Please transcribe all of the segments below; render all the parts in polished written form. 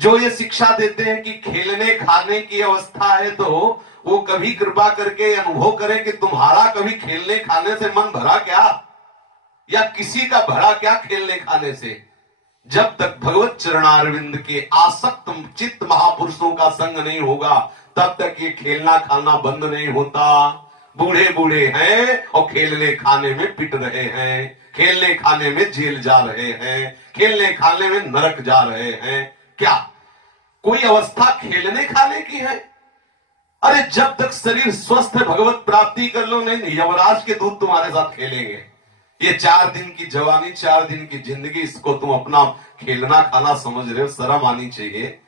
जो ये शिक्षा देते हैं कि खेलने खाने की अवस्था है, तो वो कभी कृपा करके अनुभव करें कि तुम्हारा कभी खेलने खाने से मन भरा क्या, या किसी का भरा क्या खेलने खाने से। जब तक भगवत चरणारविंद के आसक्त चित्त महापुरुषों का संग नहीं होगा, तब तक ये खेलना खाना बंद नहीं होता। बूढ़े बूढ़े हैं और खेलने खाने में पिट रहे हैं, खेलने खाने में जेल जा रहे हैं, खेलने खाने में नरक जा रहे हैं। क्या कोई अवस्था खेलने खाने की है? अरे जब तक शरीर स्वस्थ है भगवत प्राप्ति कर लो, नहीं यमराज के दूत तुम्हारे साथ खेलेंगे। ये 4 दिन की जवानी, 4 दिन की जिंदगी, इसको तुम अपना खेलना खाना समझ रहे हो? शर्म आनी चाहिए।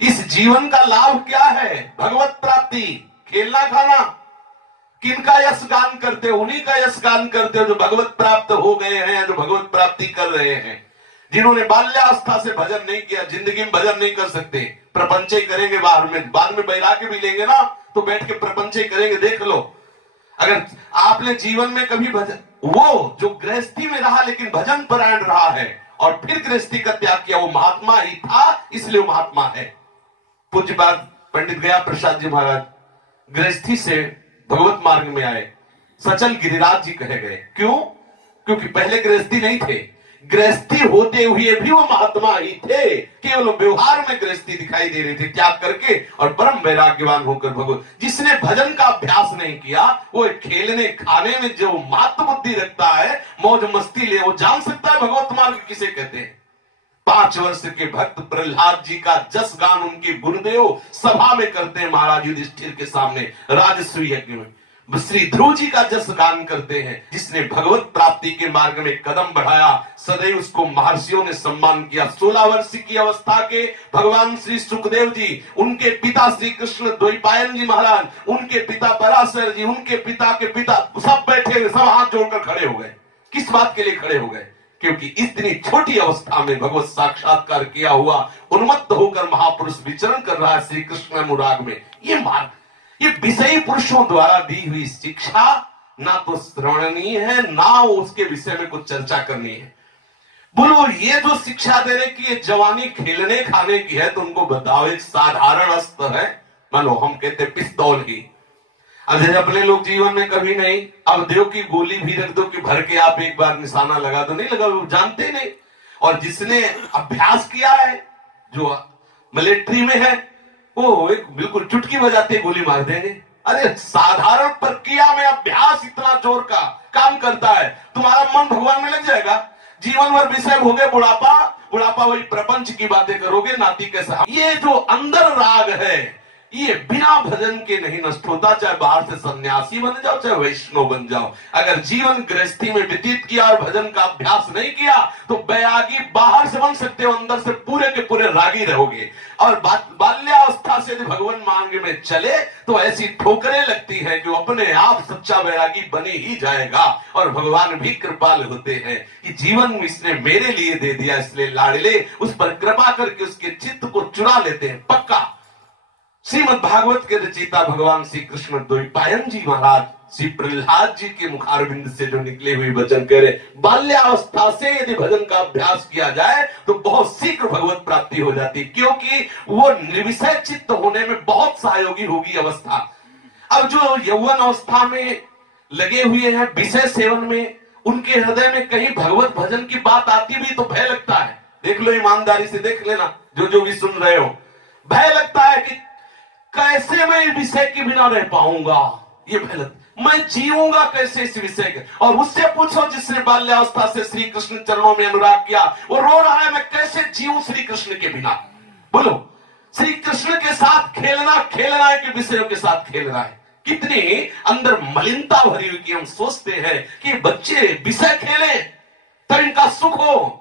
इस जीवन का लाभ क्या है? भगवत प्राप्ति, खेलना खाना। किनका यश गान करते हो? उन्हीं का यश गान करते हो जो भगवत प्राप्त हो गए हैं, जो भगवत प्राप्ति कर रहे हैं। जिन्होंने बाल्यावस्था से भजन नहीं किया, जिंदगी में भजन नहीं कर सकते, प्रपंच करेंगे बाहर में, बाद में बैराग्य भी लेंगे ना, तो बैठ के प्रपंच करेंगे। देख लो, अगर आपने जीवन में कभी भजन, वो जो गृहस्थी में रहा लेकिन भजन परायण रहा है और फिर गृहस्थी का त्याग किया, वो महात्मा ही था, इसलिए वो महात्मा है। पूज्यपाद पंडित गया प्रसाद जी महाराज गृहस्थी से भगवत मार्ग में आए, सचल गिरिराज जी कहे गए। क्यों? क्योंकि पहले गृहस्थी नहीं थे, गृहस्थी होते हुए भी वो महात्मा ही थे, केवल व्यवहार में गृहस्थी दिखाई दे रही थी, त्याग करके और परम वैराग्यवान होकर भगवत। जिसने भजन का अभ्यास नहीं किया, वो खेलने खाने में जो मात्र बुद्धि रखता है, मौज मस्ती ले, वो जान सकता है भगवत मार्ग किसे कहते हैं। 5 वर्ष के भक्त प्रहलाद जी का जस गान उनके गुरुदेव सभा में करते हैं, महाराज युधिष्ठिर के सामने राजसूय यज्ञ में। श्री ध्रुव जी का जस गान करते हैं। जिसने भगवत प्राप्ति के मार्ग में कदम बढ़ाया, सदैव उसको महर्षियों ने सम्मान किया। 16 वर्ष की अवस्था के भगवान श्री सुखदेव जी, उनके पिता श्री कृष्ण द्वैपायन जी महाराज, उनके पिता पराशर जी, उनके पिता के पिता, सब बैठे, सब हाथ जोड़कर खड़े हो गए। किस बात के लिए खड़े हो गए? क्योंकि इतनी छोटी अवस्था में भगवत साक्षात्कार किया हुआ, उन्मत्त होकर महापुरुष विचरण कर रहा है श्री कृष्ण अनुराग में। ये मार्ग, ये विषयी पुरुषों द्वारा दी हुई शिक्षा ना तो श्रवणनीय है, ना उसके विषय में कुछ चर्चा करनी है। बोलो, ये जो शिक्षा देने की ये जवानी खेलने खाने की है, तो उनको बताओ एक साधारण अस्त्र है, मानो हम कहते पिस्तौल की। अगर अपने लोग जीवन में कभी नहीं, अब देव की गोली भी रख दो कि भर के आप एक बार निशाना लगा दो, नहीं लगा, वो जानते नहीं। और जिसने अभ्यास किया है, जो मिलिट्री में है, वो एक बिल्कुल चुटकी बजाते गोली मार देंगे। अरे साधारण प्रक्रिया में अभ्यास इतना जोर का काम करता है, तुम्हारा मन भगवान में लग जाएगा। जीवन भर विषय भोगे बुढ़ापा, बुढ़ापा वही प्रपंच की बातें करोगे, नाती के साथ। ये जो अंदर राग है, ये बिना भजन के नहीं नष्ट होता। चाहे बाहर से सन्यासी बन जाओ, चाहे वैष्णव बन जाओ, अगर जीवन गृहस्थी में व्यतीत किया और भजन का अभ्यास नहीं किया, तो बैरागी बाहर से बन सकते हो, अंदर से पूरे के पूरे रागी रहोगे। और बाल्यावस्था से यदि भगवान मार्ग में चले, तो ऐसी ठोकरें लगती है कि वो अपने आप सच्चा बैरागी बने ही जाएगा। और भगवान भी कृपाल होते हैं कि जीवन इसने मेरे लिए दे दिया, इसलिए लाडले उस पर कृपा करके उसके चित्त को चुरा लेते हैं। पक्का श्रीमद् भागवत के रचयिता भगवान श्री कृष्ण द्वैपायन जी महाराज श्री प्रहलाद जी के मुखारविंद से जो निकले हुए वचन कह रहे, बाल्यावस्था से यदि भजन का अभ्यास किया जाए तो बहुत शीघ्र भगवत प्राप्ति हो जाती, क्योंकि वो निर्विषय चित्त होने में बहुत सहयोगी होगी अवस्था। अब जो यौवन अवस्था में लगे हुए हैं विषय सेवन में, उनके हृदय में कहीं भगवत भजन की बात आती भी तो भय लगता है। देख लो, ईमानदारी से देख लेना, जो भी सुन रहे हो, भय लगता है कि कैसे मैं इस विषय के बिना रह पाऊंगा, ये भय, मैं जीऊंगा कैसे इस विषय के। और उससे पूछो जिसने बाल्यावस्था से श्री कृष्ण चरणों में अनुराग किया, वो रो रहा है मैं कैसे जीऊं श्री कृष्ण के बिना। बोलो, श्री कृष्ण के साथ खेलना है कि विषयों के साथ खेल रहा है। कितनी अंदर मलिनता भरी हुई कि हम सोचते हैं कि बच्चे विषय खेले तब इनका सुख हो।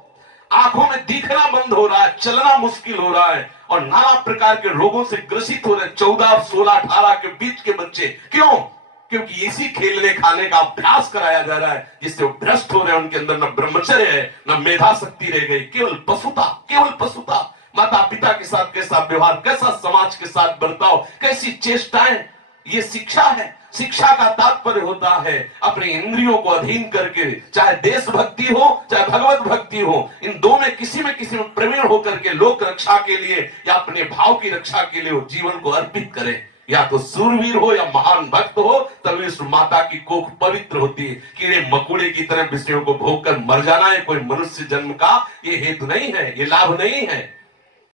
आंखों में दिखना बंद हो रहा है, चलना मुश्किल हो रहा है और नाना प्रकार के रोगों से ग्रसित हो रहे 14, 16, 18 के बीच के बच्चे। क्यों? क्योंकि इसी खेलने खाने का अभ्यास कराया जा रहा है, जिससे वो भ्रष्ट हो रहे हैं। उनके अंदर न ब्रह्मचर्य है, न मेधा शक्ति रह गई, केवल पशुता, केवल पशुता। माता पिता के साथ कैसा व्यवहार, कैसा समाज के साथ बर्ताव, कैसी चेष्टाएं, ये शिक्षा है। शिक्षा का तात्पर्य होता है अपने इंद्रियों को अधीन करके, चाहे देशभक्ति हो चाहे भगवत भक्ति हो, इन दो में किसी में प्रवीण होकर के लोक रक्षा के लिए या अपने भाव की रक्षा के लिए वो जीवन को अर्पित करे। या तो सूरवीर हो या महान भक्त हो, तभी उस माता की कोख पवित्र होती है। कीड़े मकोड़े की तरह विषयों को भोग कर मर जाना है कोई मनुष्य जन्म का ये हेतु नहीं है, ये लाभ नहीं है।